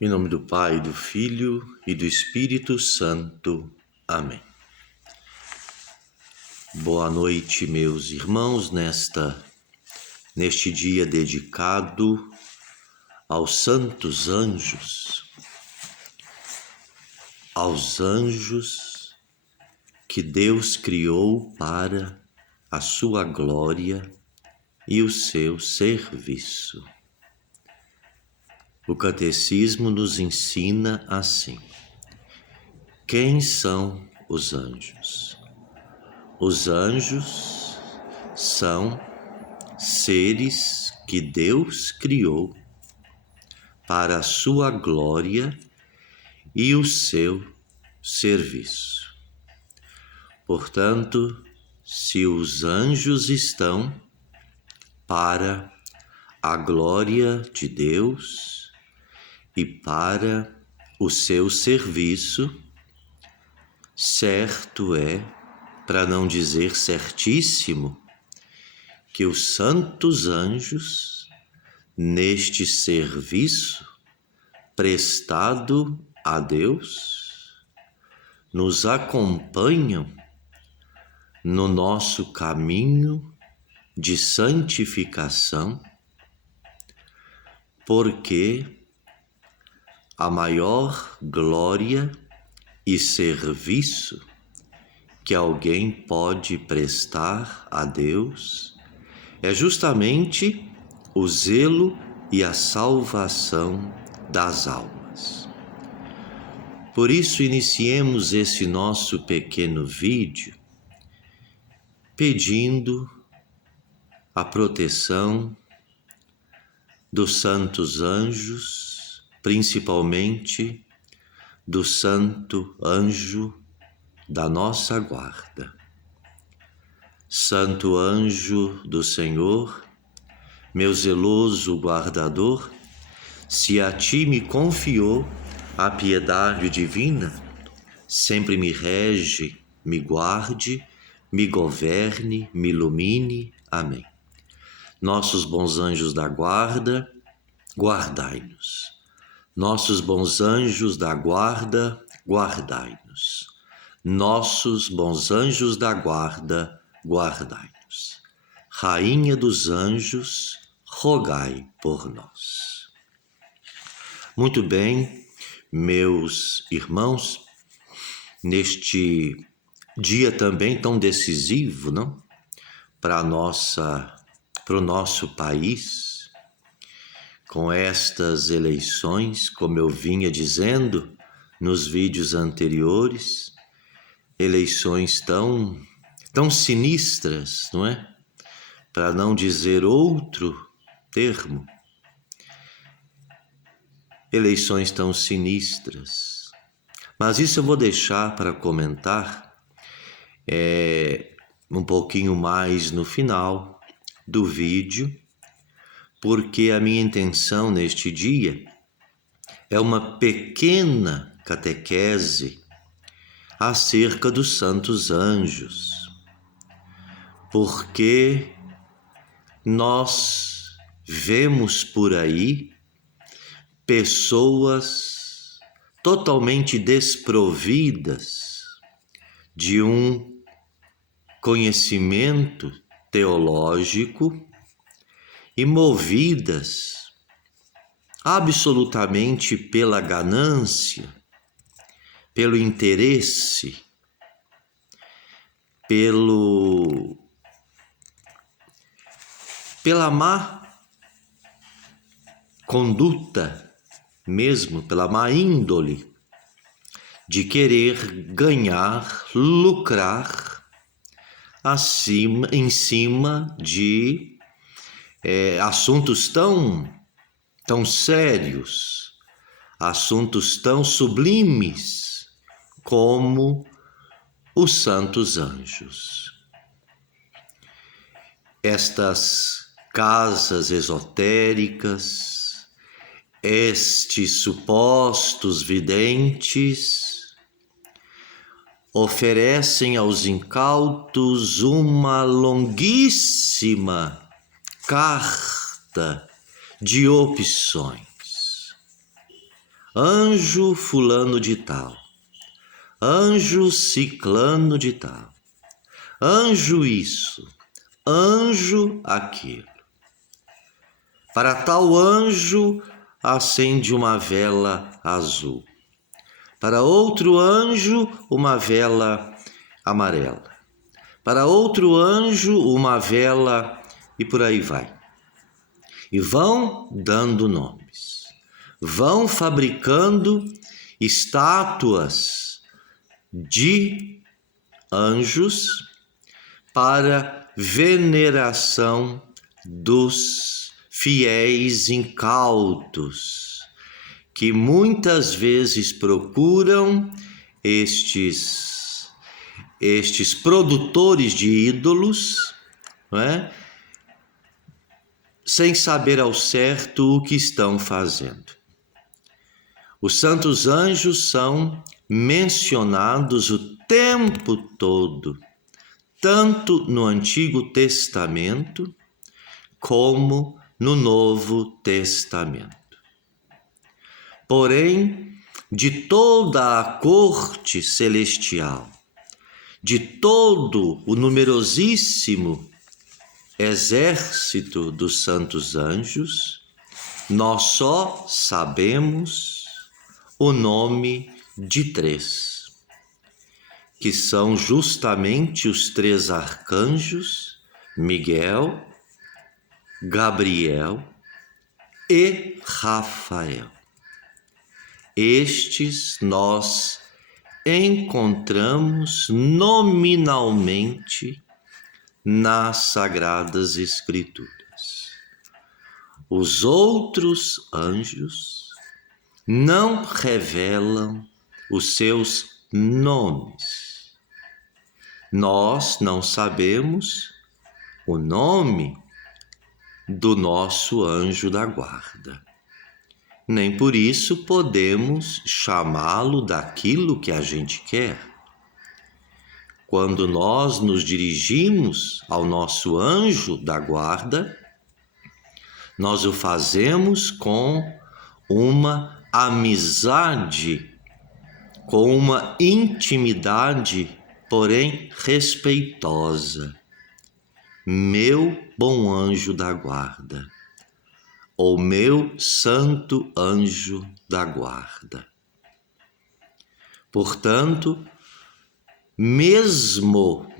Em nome do Pai, do Filho e do Espírito Santo. Amém. Boa noite, meus irmãos, neste dia dedicado aos santos anjos que Deus criou para a sua glória e o seu serviço. O Catecismo nos ensina assim: quem são os anjos? Os anjos são seres que Deus criou para a sua glória e o seu serviço. Portanto, se os anjos estão para a glória de Deus e para o seu serviço, certo é, para não dizer certíssimo, que os santos anjos, neste serviço prestado a Deus, nos acompanham no nosso caminho de santificação, porque a maior glória e serviço que alguém pode prestar a Deus é justamente o zelo e a salvação das almas. Por isso, iniciemos esse nosso pequeno vídeo pedindo a proteção dos santos anjos, principalmente do santo anjo da nossa guarda. Santo anjo do Senhor, meu zeloso guardador, se a ti me confiou a piedade divina, sempre me rege, me guarde, me governe, me ilumine. Amém. Nossos bons anjos da guarda, guardai-nos. Nossos bons anjos da guarda, guardai-nos. Nossos bons anjos da guarda, guardai-nos. Rainha dos anjos, rogai por nós. Muito bem, meus irmãos, neste dia também tão decisivo, não? Para o nosso país, com estas eleições, como eu vinha dizendo nos vídeos anteriores, eleições tão sinistras, não é? Para não dizer outro termo, eleições tão sinistras. Mas isso eu vou deixar para comentar um pouquinho mais no final do vídeo, porque a minha intenção neste dia é uma pequena catequese acerca dos santos anjos, porque nós vemos por aí pessoas totalmente desprovidas de um conhecimento teológico e movidas absolutamente pela ganância, pelo interesse, pela má conduta mesmo, pela má índole de querer ganhar, lucrar em cima de assuntos tão sérios, assuntos tão sublimes como os santos anjos. Estas casas esotéricas, estes supostos videntes, oferecem aos incautos uma longuíssima carta de opções. anjo fulano de tal, anjo ciclano de tal, anjo isso, anjo aquilo. Para tal anjo acende uma vela azul, para outro anjo uma vela amarela, para outro anjo uma vela e por aí vai. E vão dando nomes, vão fabricando estátuas de anjos para veneração dos fiéis incautos, que muitas vezes procuram estes produtores de ídolos, não é? Sem saber ao certo o que estão fazendo. Os santos anjos são mencionados o tempo todo, tanto no Antigo Testamento como no Novo Testamento. Porém, de toda a corte celestial, de todo o numerosíssimo exército dos santos anjos, nós só sabemos o nome de 3, que são justamente os 3 arcanjos, Miguel, Gabriel e Rafael. Estes nós encontramos nominalmente nas Sagradas Escrituras. Os outros anjos não revelam os seus nomes. Nós não sabemos o nome do nosso anjo da guarda. Nem por isso podemos chamá-lo daquilo que a gente quer. Quando nós nos dirigimos ao nosso anjo da guarda, nós o fazemos com uma amizade, com uma intimidade, porém respeitosa. Meu bom anjo da guarda, ou meu santo anjo da guarda. Portanto, mesmo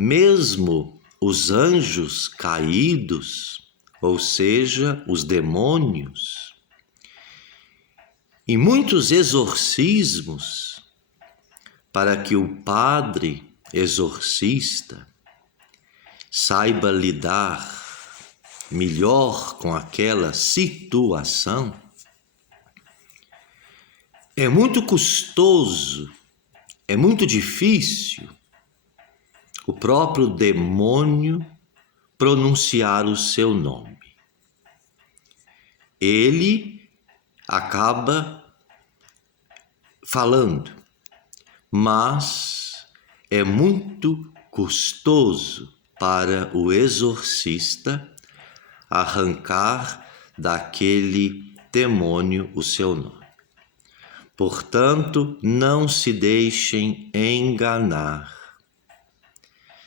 os anjos caídos, ou seja, os demônios, e muitos exorcismos, para que o padre exorcista saiba lidar melhor com aquela situação, é muito custoso, é muito difícil o próprio demônio pronunciar o seu nome. Ele acaba falando, mas é muito custoso para o exorcista arrancar daquele demônio o seu nome. Portanto, não se deixem enganar.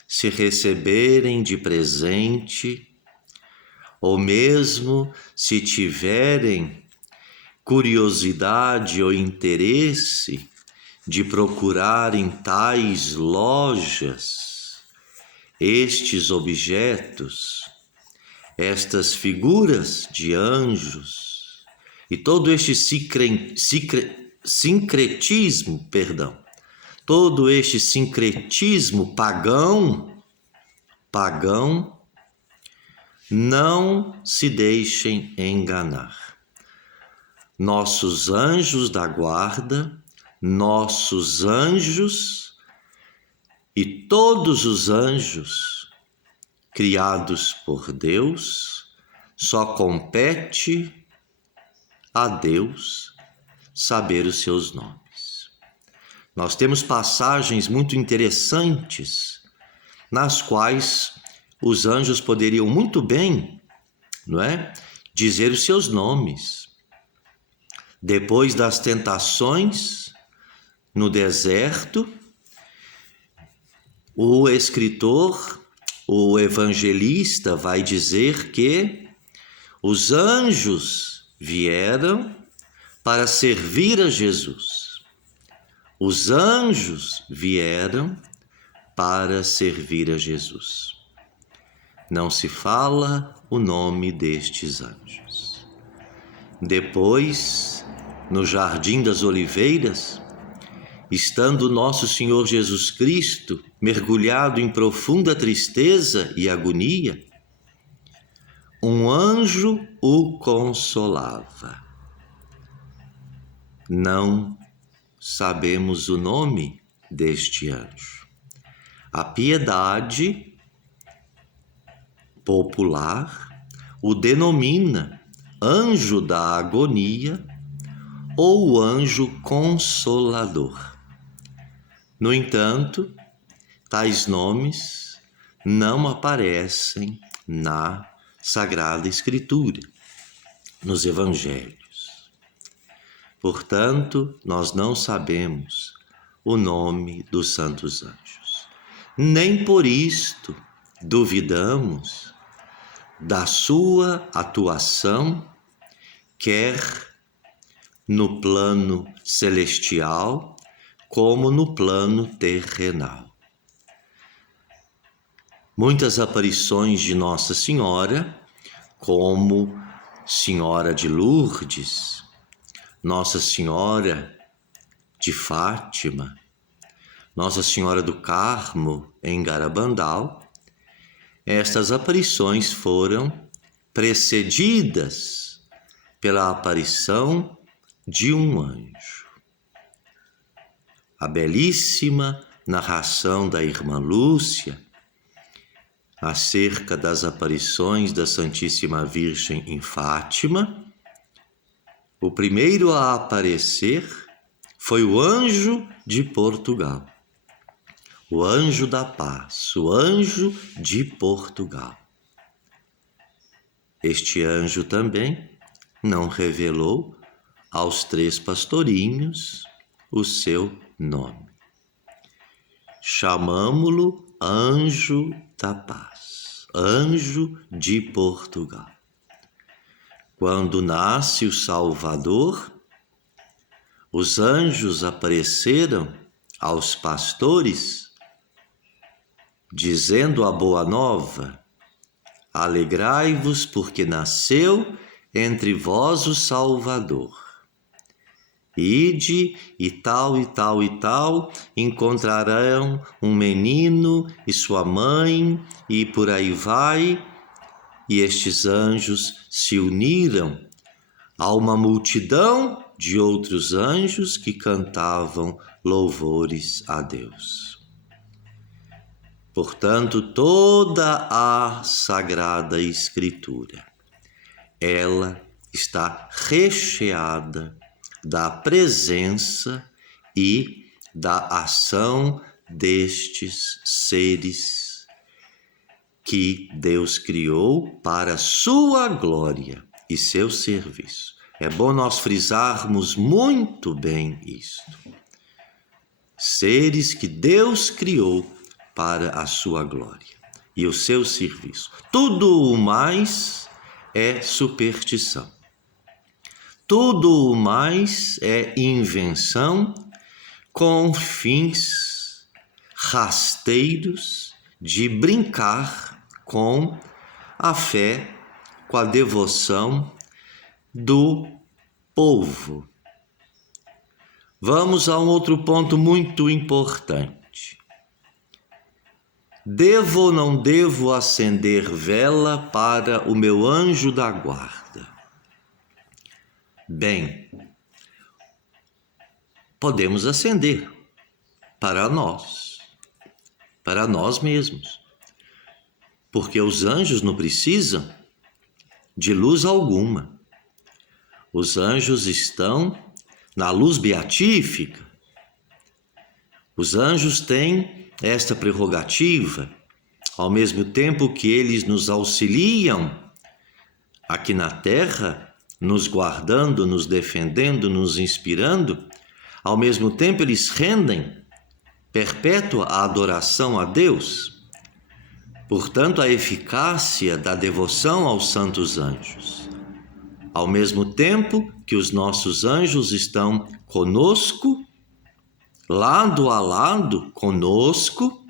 Se receberem de presente, ou mesmo se tiverem curiosidade ou interesse de procurar em tais lojas estes objetos, estas figuras de anjos e todo este todo este sincretismo pagão, não se deixem enganar. Nossos anjos da guarda, nossos anjos e todos os anjos criados por Deus, só compete a Deus saber os seus nomes. Nós temos passagens muito interessantes nas quais os anjos poderiam muito bem, não é, dizer os seus nomes. Depois das tentações no deserto, o escritor, o evangelista vai dizer que os anjos vieram para servir a Jesus. Os anjos vieram para servir a Jesus. Não se fala o nome destes anjos. Depois, no Jardim das Oliveiras, estando nosso Senhor Jesus Cristo mergulhado em profunda tristeza e agonia, um anjo o consolava. Não sabemos o nome deste anjo. A piedade popular o denomina anjo da agonia ou anjo consolador. No entanto, tais nomes não aparecem na Sagrada Escritura, nos Evangelhos. Portanto, nós não sabemos o nome dos santos anjos. Nem por isto duvidamos da sua atuação, quer no plano celestial, como no plano terrenal. Muitas aparições de Nossa Senhora, como Senhora de Lourdes, Nossa Senhora de Fátima, Nossa Senhora do Carmo em Garabandal, estas aparições foram precedidas pela aparição de um anjo. A belíssima narração da irmã Lúcia acerca das aparições da Santíssima Virgem em Fátima, o primeiro a aparecer foi o anjo de Portugal, o anjo da paz, o anjo de Portugal. Este anjo também não revelou aos 3 pastorinhos o seu nome. Chamamo-lo anjo da paz, anjo de Portugal. Quando nasce o Salvador, os anjos apareceram aos pastores, dizendo a boa nova: alegrai-vos, porque nasceu entre vós o Salvador. Ide e tal, encontrarão um menino e sua mãe, e por aí vai. E estes anjos se uniram a uma multidão de outros anjos que cantavam louvores a Deus. Portanto, toda a Sagrada Escritura, ela está recheada da presença e da ação destes seres que Deus criou para sua glória e seu serviço. É bom nós frisarmos muito bem isto. Seres que Deus criou para a sua glória e o seu serviço. Tudo o mais é superstição. Tudo o mais é invenção com fins rasteiros de brincar com a fé, com a devoção do povo. Vamos a um outro ponto muito importante. Devo ou não devo acender vela para o meu anjo da guarda? Bem, podemos acender para nós mesmos, porque os anjos não precisam de luz alguma. Os anjos estão na luz beatífica. Os anjos têm esta prerrogativa, ao mesmo tempo que eles nos auxiliam aqui na terra nos guardando, nos defendendo, nos inspirando, ao mesmo tempo eles rendem perpétua adoração a Deus. Portanto, a eficácia da devoção aos santos anjos. Ao mesmo tempo que os nossos anjos estão conosco, lado a lado conosco,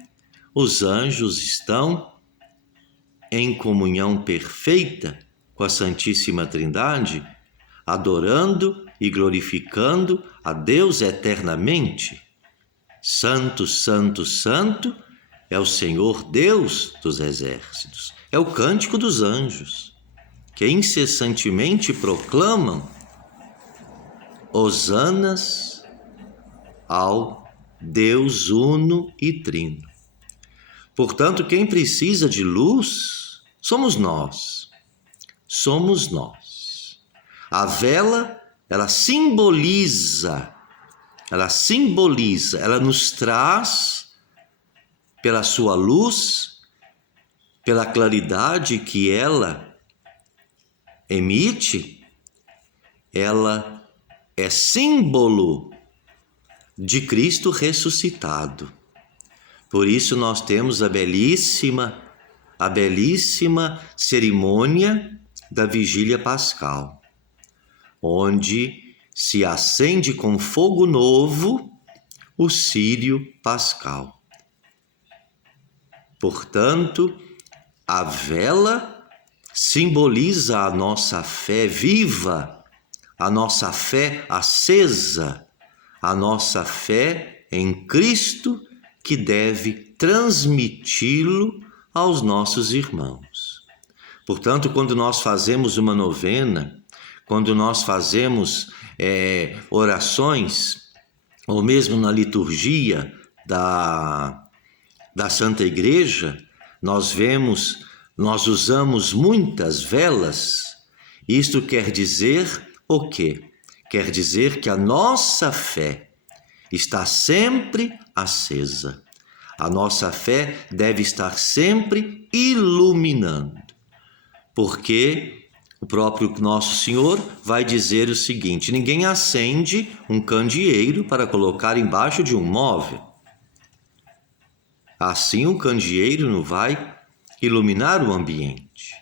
os anjos estão em comunhão perfeita com a Santíssima Trindade, adorando e glorificando a Deus eternamente. Santo, santo, santo é o Senhor Deus dos exércitos. É o cântico dos anjos, que incessantemente proclamam hosanas ao Deus uno e trino. Portanto, quem precisa de luz somos nós. Somos nós. A vela, ela simboliza, ela nos traz, pela sua luz, pela claridade que ela emite, ela é símbolo de Cristo ressuscitado. Por isso nós temos a belíssima cerimônia da Vigília Pascal, onde se acende com fogo novo o círio pascal. Portanto, a vela simboliza a nossa fé viva, a nossa fé acesa, a nossa fé em Cristo, que deve transmiti-lo aos nossos irmãos. Portanto, quando nós fazemos uma novena, quando nós fazemos orações, ou mesmo na liturgia da Santa Igreja, nós usamos muitas velas. Isto quer dizer o quê? Quer dizer que a nossa fé está sempre acesa. A nossa fé deve estar sempre iluminando, porque o próprio Nosso Senhor vai dizer o seguinte: ninguém acende um candeeiro para colocar embaixo de um móvel. Assim, um candeeiro não vai iluminar o ambiente.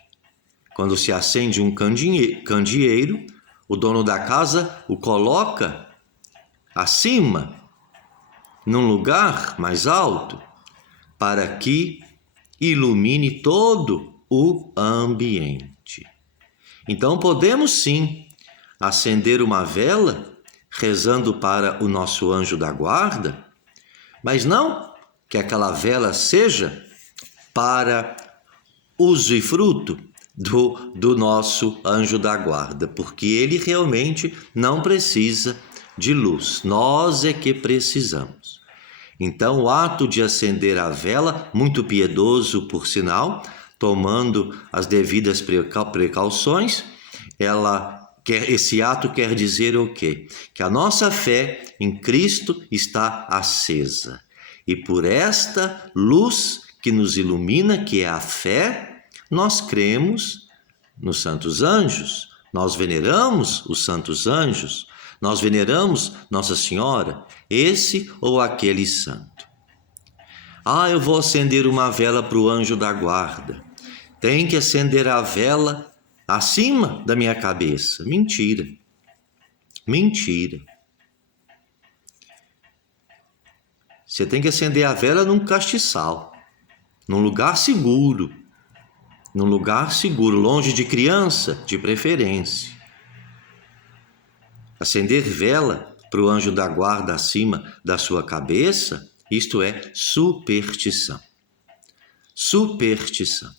Quando se acende um candeeiro, o dono da casa o coloca acima, num lugar mais alto, para que ilumine todo o ambiente. Então podemos sim acender uma vela rezando para o nosso anjo da guarda, mas não que aquela vela seja para uso e fruto do nosso anjo da guarda, porque ele realmente não precisa de luz, nós é que precisamos. Então, o ato de acender a vela, muito piedoso por sinal, tomando as devidas precauções, esse ato quer dizer o quê? Que a nossa fé em Cristo está acesa. E por esta luz que nos ilumina, que é a fé, nós cremos nos santos anjos, nós veneramos os santos anjos, nós veneramos Nossa Senhora, esse ou aquele santo. Eu vou acender uma vela para o anjo da guarda. Tem que acender a vela acima da minha cabeça. Mentira. Mentira. Você tem que acender a vela num castiçal, num lugar seguro, longe de criança, de preferência. Acender vela para o anjo da guarda acima da sua cabeça, isto é superstição. Superstição.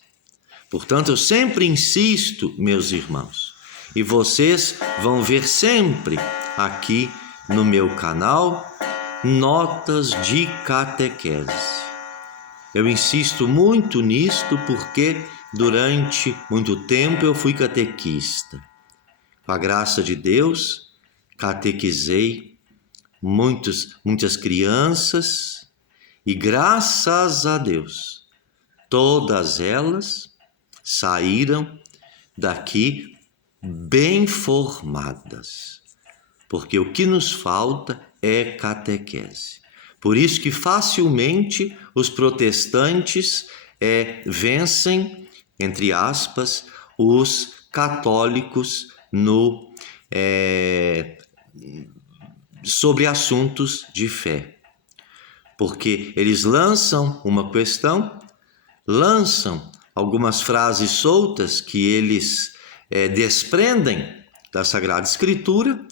Portanto, eu sempre insisto, meus irmãos, e vocês vão ver sempre aqui no meu canal notas de catequese. Eu insisto muito nisto porque durante muito tempo eu fui catequista. Com a graça de Deus, catequizei muitas crianças e, graças a Deus, todas elas saíram daqui bem formadas, porque o que nos falta é catequese. Por isso que facilmente os protestantes vencem, entre aspas, os católicos sobre assuntos de fé. Porque eles lançam uma questão, lançam algumas frases soltas que eles desprendem da Sagrada Escritura,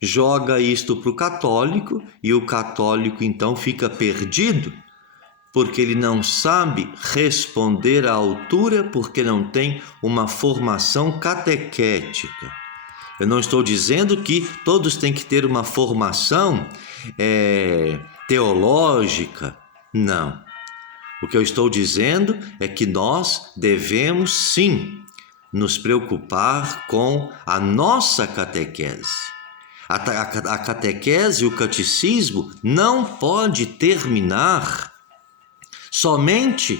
joga isto para o católico e o católico então fica perdido, porque ele não sabe responder à altura, porque não tem uma formação catequética. Eu não estou dizendo que todos têm que ter uma formação teológica, não. O que eu estou dizendo é que nós devemos sim nos preocupar com a nossa catequese. A catequese, o catecismo, não pode terminar somente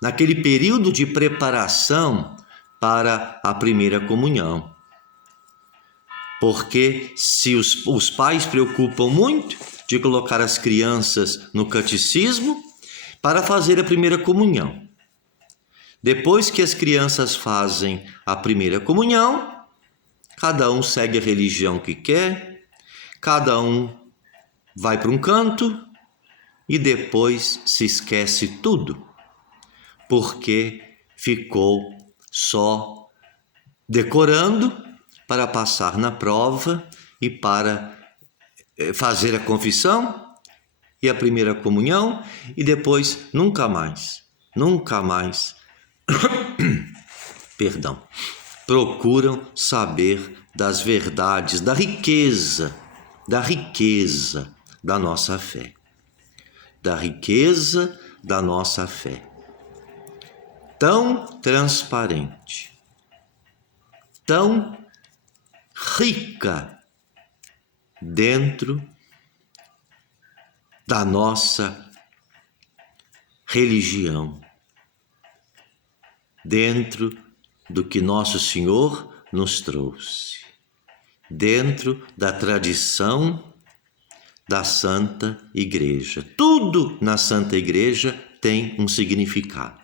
naquele período de preparação para a primeira comunhão. Porque se os pais preocupam muito de colocar as crianças no catecismo para fazer a primeira comunhão. Depois que as crianças fazem a primeira comunhão, cada um segue a religião que quer, cada um vai para um canto e depois se esquece tudo, porque ficou só decorando para passar na prova e para fazer a confissão e a primeira comunhão e depois nunca mais, perdão, procuram saber das verdades, da riqueza da nossa fé. Da riqueza da nossa fé. Tão transparente, tão rica dentro da nossa religião, dentro do que Nosso Senhor nos trouxe, dentro da tradição da Santa Igreja. Tudo na Santa Igreja tem um significado.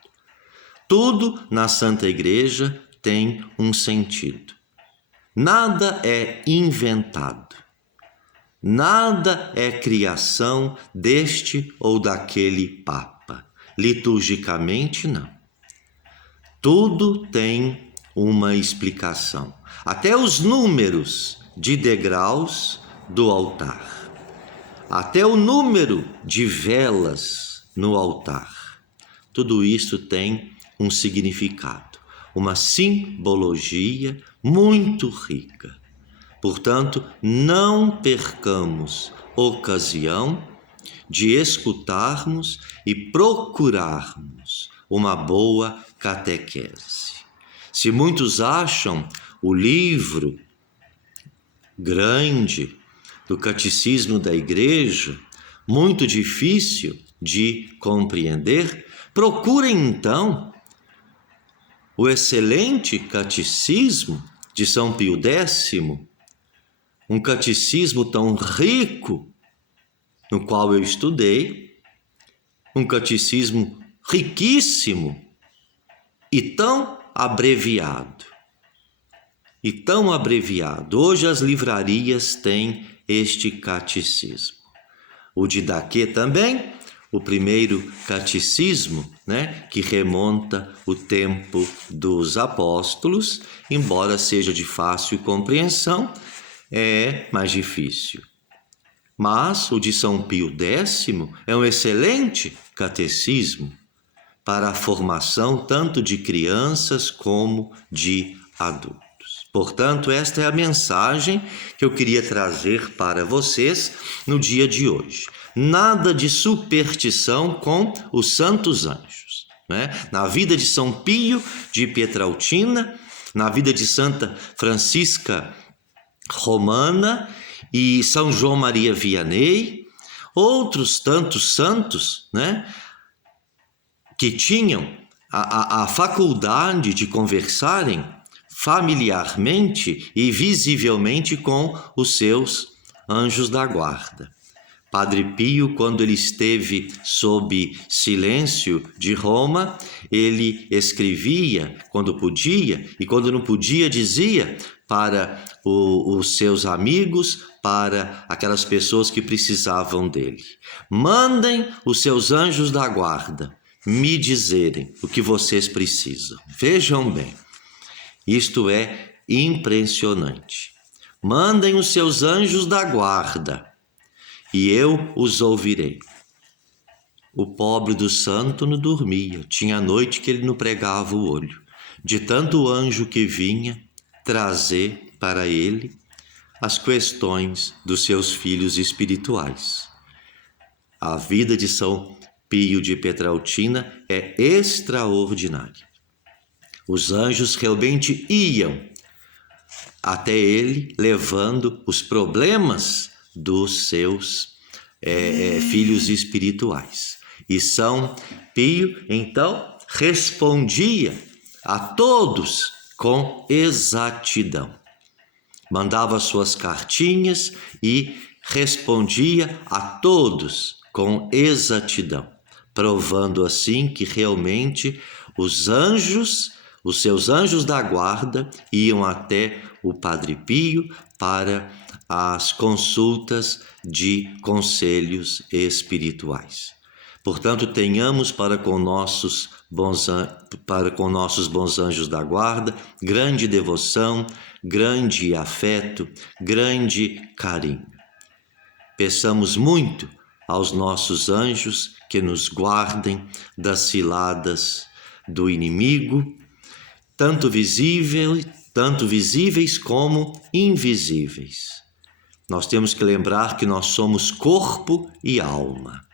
Tudo na Santa Igreja tem um sentido. Nada é inventado. Nada é criação deste ou daquele Papa. Liturgicamente, não. Tudo tem uma explicação. Até os números de degraus do altar. Até o número de velas no altar. Tudo isso tem um significado, uma simbologia muito rica. Portanto, não percamos ocasião de escutarmos e procurarmos uma boa catequese. Se muitos acham o livro grande do Catecismo da Igreja muito difícil de compreender, procurem então o excelente Catecismo de São Pio X, um catecismo tão rico, no qual eu estudei, um catecismo riquíssimo e tão abreviado. Hoje as livrarias têm este catecismo. O Didaquê também, o primeiro catecismo, que remonta o tempo dos apóstolos, embora seja de fácil compreensão, é mais difícil. Mas o de São Pio X é um excelente catecismo para a formação tanto de crianças como de adultos. Portanto, esta é a mensagem que eu queria trazer para vocês no dia de hoje. Nada de superstição com os santos anjos. Na vida de São Pio de Pietrautina, na vida de Santa Francisca Romana e São João Maria Vianney, outros tantos santos, que tinham a faculdade de conversarem familiarmente e visivelmente com os seus anjos da guarda. Padre Pio, quando ele esteve sob silêncio de Roma, ele escrevia quando podia e quando não podia dizia para os seus amigos, para aquelas pessoas que precisavam dele: mandem os seus anjos da guarda me dizerem o que vocês precisam. Vejam bem, isto é impressionante. Mandem os seus anjos da guarda e eu os ouvirei. O pobre do santo não dormia, tinha noite que ele não pregava o olho, de tanto anjo que vinha trazer para ele as questões dos seus filhos espirituais. A vida de São Pio de Pietrelcina é extraordinária. Os anjos realmente iam até ele, levando os problemas dos seus filhos espirituais. E São Pio, então, respondia a todos com exatidão. Mandava suas cartinhas e respondia a todos com exatidão, provando assim que realmente os anjos, os seus anjos da guarda, iam até o Padre Pio para as consultas de conselhos espirituais. Portanto, tenhamos para com nossos bons anjos da guarda grande devoção, grande afeto, grande carinho. Peçamos muito aos nossos anjos que nos guardem das ciladas do inimigo, tanto visíveis como invisíveis. Nós temos que lembrar que nós somos corpo e alma.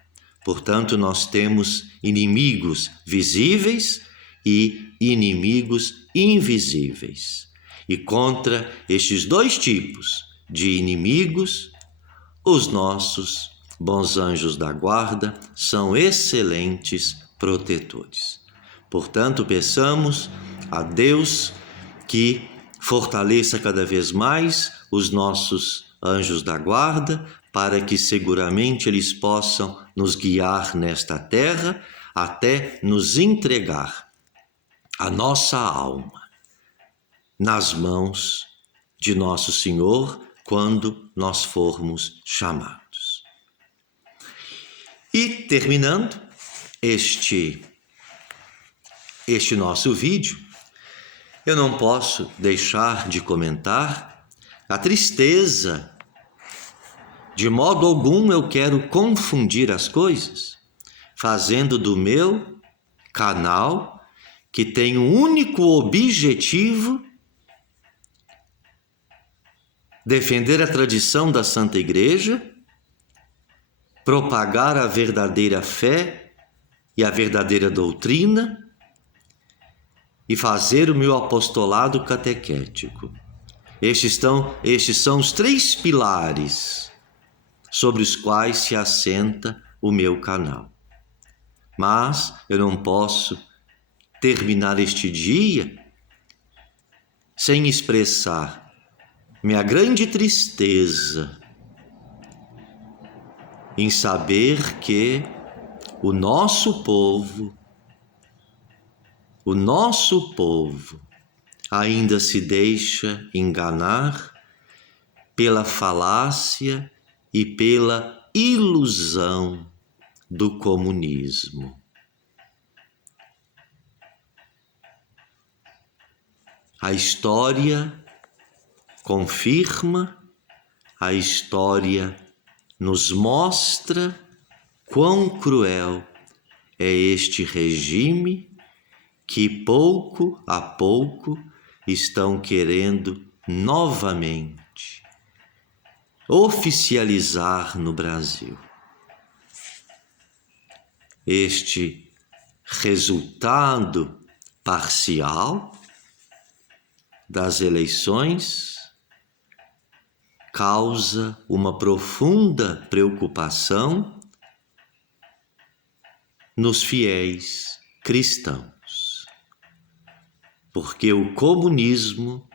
Portanto, nós temos inimigos visíveis e inimigos invisíveis. E contra estes dois tipos de inimigos, os nossos bons anjos da guarda são excelentes protetores. Portanto, peçamos a Deus que fortaleça cada vez mais os nossos anjos da guarda, para que seguramente eles possam nos guiar nesta terra até nos entregar a nossa alma nas mãos de nosso Senhor quando nós formos chamados. E terminando este nosso vídeo, eu não posso deixar de comentar a tristeza. De modo algum eu quero confundir as coisas, fazendo do meu canal, que tem um único objetivo, defender a tradição da Santa Igreja, propagar a verdadeira fé e a verdadeira doutrina e fazer o meu apostolado catequético. Estes são os 3 pilares sobre os quais se assenta o meu canal. Mas eu não posso terminar este dia sem expressar minha grande tristeza em saber que o nosso povo ainda se deixa enganar pela falácia e pela ilusão do comunismo. A história confirma, a história nos mostra quão cruel é este regime que pouco a pouco estão querendo novamente oficializar no Brasil. Este resultado parcial das eleições causa uma profunda preocupação nos fiéis cristãos. porque o comunismo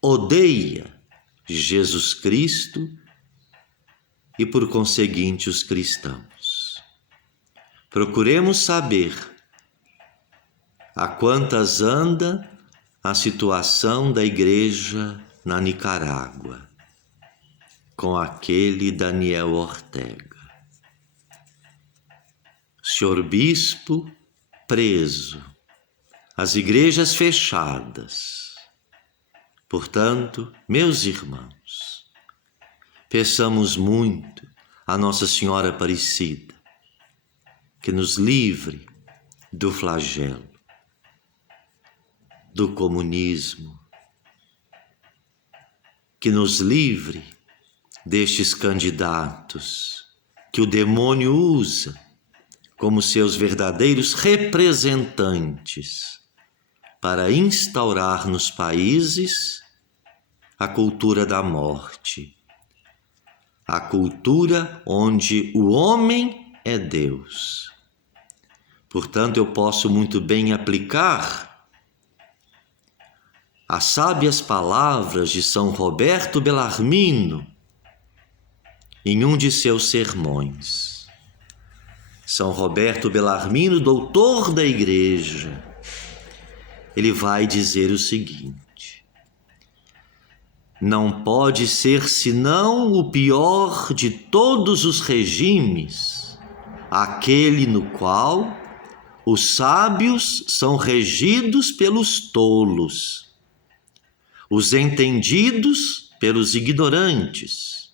odeia Jesus Cristo e, por conseguinte, os cristãos. Procuremos saber a quantas anda a situação da igreja na Nicarágua, com aquele Daniel Ortega. Senhor Bispo preso, as igrejas fechadas. Portanto, meus irmãos, peçamos muito a Nossa Senhora Aparecida que nos livre do flagelo, do comunismo, que nos livre destes candidatos que o demônio usa como seus verdadeiros representantes para instaurar nos países a cultura da morte, a cultura onde o homem é Deus. Portanto, eu posso muito bem aplicar as sábias palavras de São Roberto Bellarmino em um de seus sermões. São Roberto Bellarmino, doutor da Igreja, ele vai dizer o seguinte: não pode ser senão o pior de todos os regimes, aquele no qual os sábios são regidos pelos tolos, os entendidos pelos ignorantes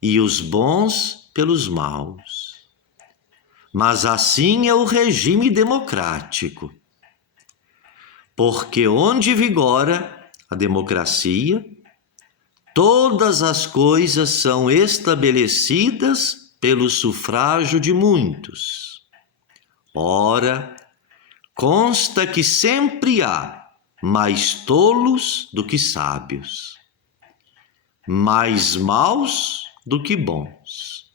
e os bons pelos maus. Mas assim é o regime democrático, porque onde vigora a democracia, todas as coisas são estabelecidas pelo sufrágio de muitos. Ora, consta que sempre há mais tolos do que sábios, mais maus do que bons,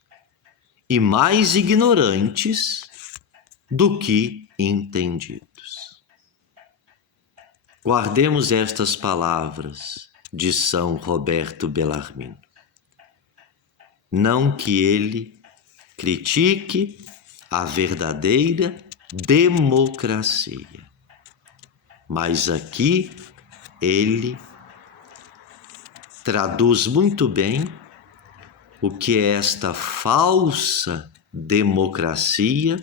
e mais ignorantes do que entendidos. Guardemos estas palavras de São Roberto Bellarmino. Não que ele critique a verdadeira democracia, mas aqui ele traduz muito bem o que é esta falsa democracia